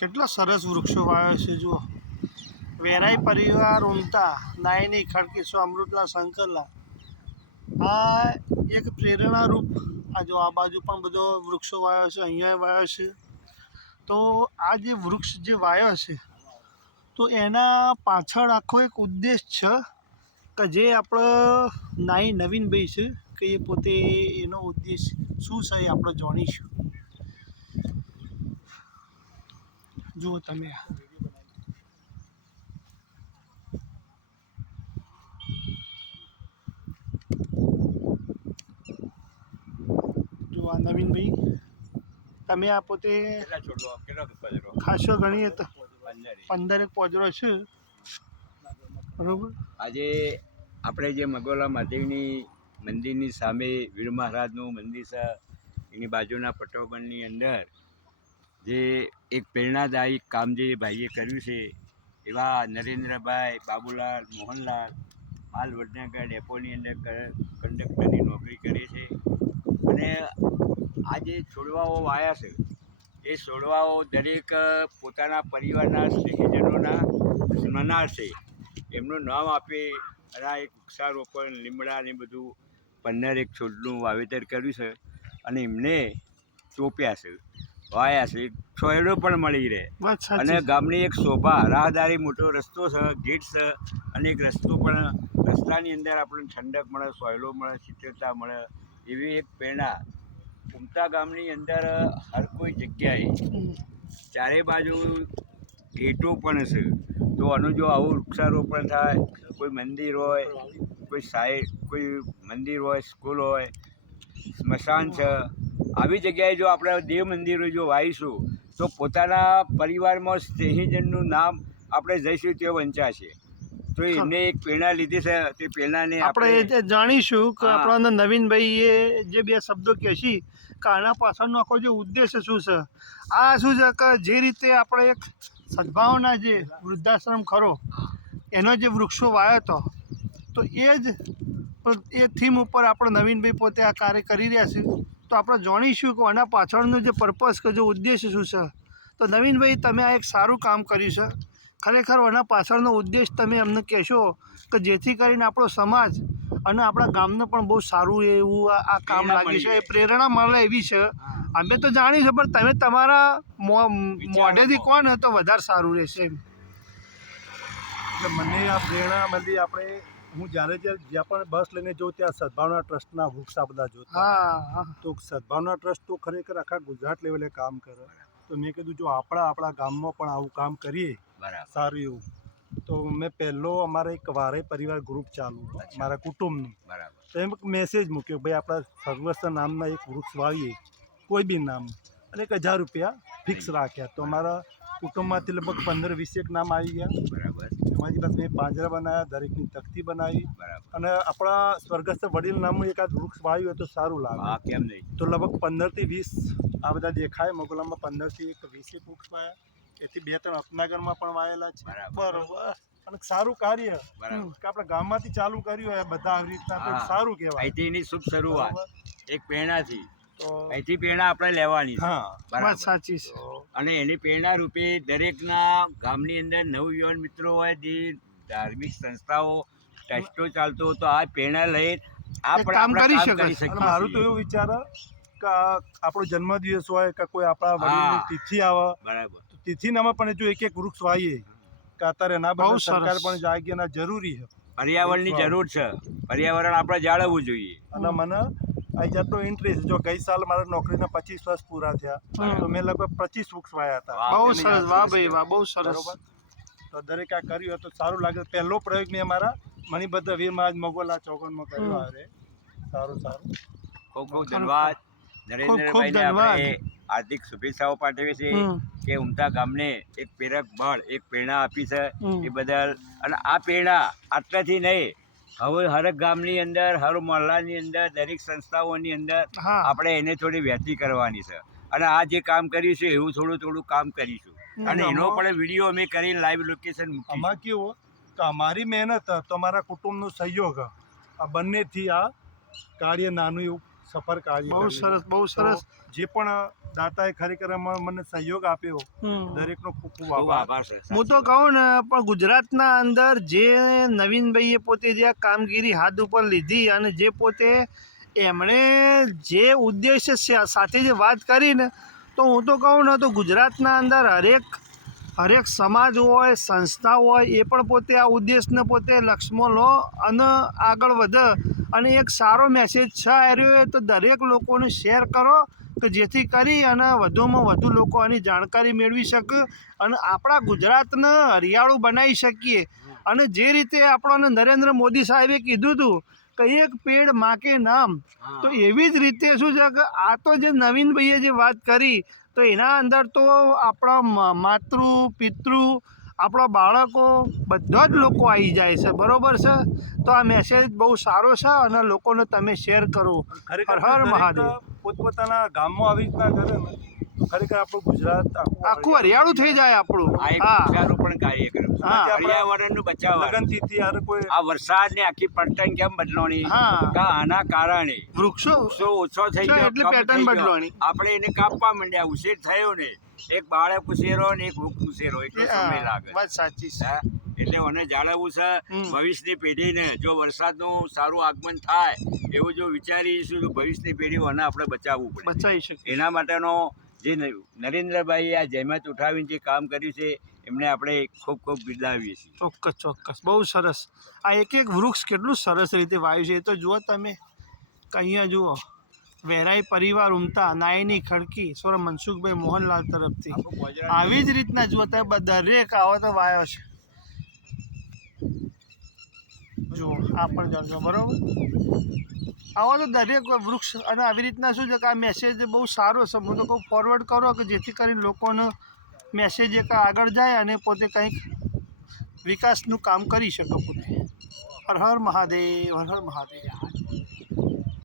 કેટલા સરસ વૃક્ષો વાવ્યા છે જુઓ. વેરાઈ પરિવાર ઉમતા નાયની ખડકીસો અમૃતલા શંકરલા. આ એક પ્રેરણારૂપ આ જો આ બાજુ પણ બધો વૃક્ષો વાવ્યા છે, અહીંયા વાવ્યા છે. તો આ જે વૃક્ષ જે વાવ્યા છે તો એના પાછળ આખો એક ઉદ્દેશ છે કે જે આપણો નાઈ નવીનભાઈ છે કે એ પોતે એનો ઉદ્દેશ શું છે એ આપણે જાણીશું. જુઓ તમે જો આ નવીનભાઈ તમે આ પોતે ખાસો ગણીએ તો 15 પોજરો છે બરોબર. આજે આપણે જે મગોલા મહાદેવની મંદિરની સામે વીર મહારાજનું મંદિર છે એની બાજુના પટોબણની અંદર જે એક પ્રેરણાદાયી કામ જે ભાઈએ કર્યું છે એવા નરેન્દ્રભાઈ, બાબુલાલ, મોહનલાલ હાલ વડનગર ડેપોની અંદર કંડક્ટરની નોકરી કરે છે. અને આ જે છોડવાઓ વાયા છે એ છોડવાઓ દરેક પોતાના પરિવારના સ્નેહીજનોના સ્મરનાર છે. એમનું નામ આપે અને આ એક વૃક્ષારોપણ લીમડા ને બધું 15 છોડનું વાવેતર કર્યું છે અને એમને ચોપ્યા છે, વાયા છે. છોયડો પણ મળી રહે અને ગામની એક શોભા, રાહદારી મોટો રસ્તો છે, ગેટ છે અને એક રસ્તો પણ, રસ્તાની અંદર આપણને ઠંડક મળે, સોયલો મળે, શીતળતા મળે એવી એક પ્રેરણા ઉમતા ગામની અંદર હર કોઈ જગ્યાએ ચારે બાજુ ગેટો પણ છે. તો આનું જો આવું વૃક્ષારોપણ થાય, કોઈ મંદિર હોય, કોઈ મંદિર હોય, સ્કૂલ હોય, સ્મશાન છે, આવી જગ્યાએ જો આપણે દેવ મંદિરો જો વાવીશું તો પોતાના પરિવારમાં સ્નેહીજનનું નામ આપણે જઈશું તે વંચાશે. તો એમને એક પ્રેરણા લીધી છે તે પ્રેરણાને આપણે જાણીશું કે આપણા નવીનભાઈએ જે બે શબ્દો કહેશી કે આના પાછળનો આખો જે ઉદ્દેશ શું છે. આ શું છે કે જે રીતે આપણે એક સદભાવના જે વૃદ્ધાશ્રમ ખરો એનો જે વૃક્ષો વાવ્યો હતો તો એ થીમ ઉપર આપણે નવીનભાઈ પોતે આ કાર્ય કરી રહ્યા છે. તો આપણે જાણીશું કે આના પાછળનો જે પર્પઝ કે જે ઉદ્દેશ શું છે. તો નવીનભાઈ તમે આ એક સારું કામ કર્યું છે. ખરેખર આના પાછળનો ઉદ્દેશ તમે અમને કહેશો કે જેથી કરીને આપણો સમાજ અને આપણા ગામને પણ બહુ સારું એવું આ કામ લાગ્યું છે, એ પ્રેરણા મળે એવી છે. અમે તો જાણી છે પણ તમે તમારા મોઢેથી કહો ને તો વધારે સારું રહેશે એમ. એટલે મને આ પ્રેરણા મળી. આપણે હું જ્યારે જ્યાં પણ બસ લઈને જાઉં ત્યાં સદભાવના ટ્રસ્ટના વૃક્ષ આ બધા જોતા. તો સદભાવના ટ્રસ્ટ તો ખરેખર આખા ગુજરાત લેવલે કામ કરે. તો મેં કીધું જો આપણા ગામમાં પણ આવું કામ કરીએ સારું એવું. તો મેં પહેલો અમારે એક વારે પરિવાર ગ્રુપ ચાલુ મારા કુટુંબનું. તો એમ મેસેજ મૂક્યો ભાઈ આપણા સર્વસ્વ નામના એક વૃક્ષ વાવીએ, કોઈ બી નામ, અને 1000 રૂપિયા ફિક્સ રાખ્યા. તો અમારા કુટુંબમાંથી લગભગ 15-20 નામ આવી ગયા. એમાંથી બસ મેં પાંજરા બનાવ્યા, દરેકની તકતી બનાવી અને આપણા સ્વર્ગસ્થ વડીલ નામનું એકાદ વૃક્ષ વાવ્યું તો સારું લાગે. કેમ નહીં. તો લગભગ 15-20 આ બધા દેખાય. મગોલામાં 15-20 વૃક્ષ વાવ્યા. એથી 2-3 અપનાગરમાં પણ વાયેલા છે. બરોબર. અને સારું કાર્ય કે આપણે ગામમાંથી ચાલુ કર્યું હોય બધા આવી રીતના સારું કહેવાય. અહીંથી શુભ શરૂઆત એક પ્રેરણાથી, તો અહીંથી પ્રેરણા આપણે લેવાની છે. વાત સાચી છે. અને એની પ્રેરણા રૂપે દરેકના ગામની અંદર નવયુવાન મિત્રો હોય, જે ધાર્મિક સંસ્થાઓ, ટ્રસ્ટો ચાલતો તો આ પ્રેરણા લઈ કામ કરી શકે. મારું તો એવું વિચાર કે આપણો જન્મદિવસ હોય કે કોઈ આપણા વડીલની તિથિ આવે, બરાબર, તો તિથિનામાં પણ જો એક વૃક્ષ વાવીએ કે અત્યારે એના બહુ સરકાર પણ જાગીના જરૂરી છે. પર્યાવરણની જરૂર છે. પર્યાવરણ આપણે જાળવવું જોઈએ. અને મને આ જાતનો ઇન્ટરેસ્ટ, જો ગઈ સાલ મારા નોકરીના 25 વર્ષ પૂરા થયા તો મેં લગભગ 25 વૃક્ષ વાવ્યા હતા. બહુ સરસ. વાહ ભાઈ વાહ, બહુ સરસ. તો દરેક આ કર્યું હતું સારું લાગે. પહેલો પ્રયોગ મેં અમારા મણિભદ્ર વીર મહારાજ મગોલા ચોકનમાં કર્યો. અરે સારું. ખૂબ ખૂબ ધન્યવાદ નરેન્દ્રભાઈને. આપણે હાર્દિક શુભેચ્છાઓ પાઠવીએ છીએ કે ઉમતા ગામને એક પ્રેરક બળ, એક પ્રેરણા આપી છે એ બદલ. અને આ પ્રેરણા આટલાથી નહીં, હવે હરેક ગામની અંદર, હર મહોલ્લાની અંદર, દરેક સંસ્થાઓની અંદર આપણે એને થોડી વહેતી કરવાની છે. અને આ જે કામ કર્યું છે એવું થોડું કામ કરીશું. અને એનો પણ વિડીયો અમે કરી લાઈવ લોકેશન મૂકીશું. આમાં કેવું કે અમારી મહેનત તો અમારા કુટુંબનો સહયોગ, આ બંનેથી આ કાર્ય નાનું એવું સફર કાઢી. બહુ સરસ, બહુ સરસ. જે પણ દાતાએ ખરેખર મને સહયોગ આપ્યો દરેકનો ખૂબ ખૂબ આભાર. હું તો કહું ને, પણ ગુજરાતના અંદર જે નવીનભાઈએ પોતે જે આ કામગીરી હાથ ઉપર લીધી અને જે પોતે એમણે જે ઉદ્દેશ્ય સાથે જે વાત કરી ને, તો હું તો કહું ને, તો ગુજરાતના અંદર હરેક સમાજ હોય, સંસ્થા હોય, એ પણ પોતે આ ઉદ્દેશને પોતે લક્ષ્યમાં લો અને આગળ વધે. અને એક સારો મેસેજ છે આવ્યો, તો દરેક લોકોને શેર કરો કે જેથી કરી અને વધુમાં વધુ લોકો આની જાણકારી મેળવી શકે અને આપણા ગુજરાતને હરિયાળું બનાવી શકીએ. અને જે રીતે આપણને નરેન્દ્ર મોદી સાહેબે કીધું હતું કે એક પેડ માં કે નામ, તો એવી જ રીતે શું છે કે આ તો જે નવીનભાઈએ જે વાત કરી, તો એના અંદર તો આપણા માતૃ પિતૃ, આપણા બાળકો બધા જ લોકો આવી જાય છે. બરાબર છે? તો આ મેસેજ બહુ સારો છે અને લોકોને તમે શેર કરો. હર હર મહાદેવ. પોતપોતાના ગામમાં આવી રીતના કરે ને તો ખરેખર આપણું ગુજરાત આખું હરિયાળું થઈ જાય આપણું. આ એક વૃક્ષારોપણ કાર્યક્રમ, પર્યાવરણનું બચાવ. લગનથી કોઈ આ વરસાદની આખી પેટર્ન કેમ બદલવાની? આના કારણે વૃક્ષો ઓછો થઈ ગયો એટલે પેટર્ન બદલવાની. આપણે એને કાપવા માંડ્યા. ઉછેર થયો ને, એક બાળક ઉછેરો ને એક વૃક્ષ ઉછેરો, એટલો સમય લાગે. વાત સાચી છે. એટલે મને જાણવું છે ભવિષ્યની પેઢીને, જો વરસાદનું સારું આગમન થાય એવું જો વિચારીશું તો ભવિષ્યની પેઢીઓને આપણે બચાવવું પડે. બચાવી શકીએ. એના માટેનો જે નરેન્દ્રભાઈએ આ જહેમત ઉઠાવીને જે કામ કર્યું છે, એમને આપણે ખૂબ ખૂબ બિરદાવીએ છીએ. ચોક્કસ, બહુ સરસ. આ એક વૃક્ષ કેટલું સરસ રીતે વાવ્યું છે, એ તો જુઓ તમે. અહીંયા જુઓ, વેરાઈ પરિવાર ઉમતા નાયની ખડકી સ્વર મનસુખભાઈ મોહનલાલ તરફથી. આવી જ રીતના જુઓ તમે દરેક આવો તો વાયો છે. જુઓ આ પણ જાણજો. બરાબર? આવો તો દરેક વૃક્ષ. અને આવી રીતના શું છે કે આ મેસેજ બહુ સારો છે. હું તો કહું ફોરવર્ડ કરો કે જેથી કરીને લોકોનો મેસેજ એક આગળ જાય અને પોતે કંઈક વિકાસનું કામ કરી શકે પોતે. હર હર મહાદેવ, હર હર મહાદેવ.